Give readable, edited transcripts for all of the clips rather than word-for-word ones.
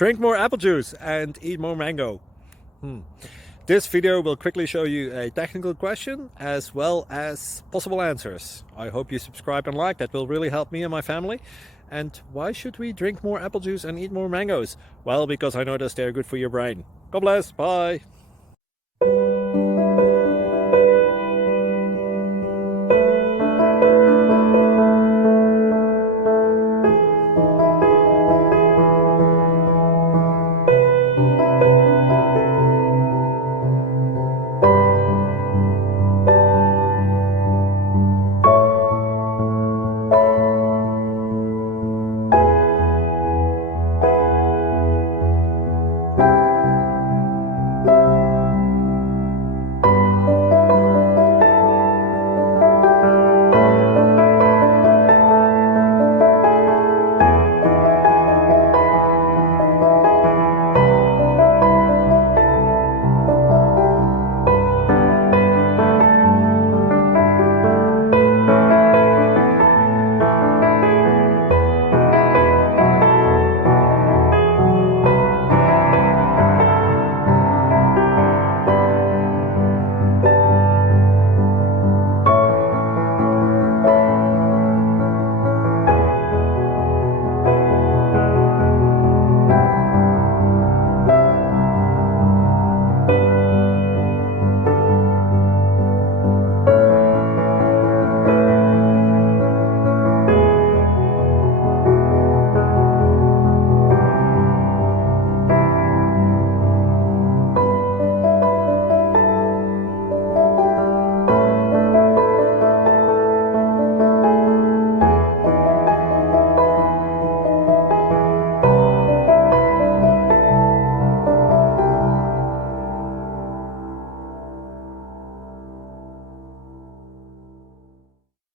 Drink more apple juice and eat more mango. This video will quickly show you a technical question as well as possible answers. I hope you subscribe and like, that will really help me and my family. And why should we drink more apple juice and eat more mangoes? Well, because I noticed they're good for your brain. God bless, bye!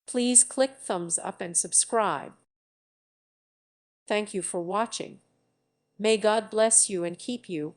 Please click thumbs up and subscribe. Thank you for watching. May God bless you and keep you.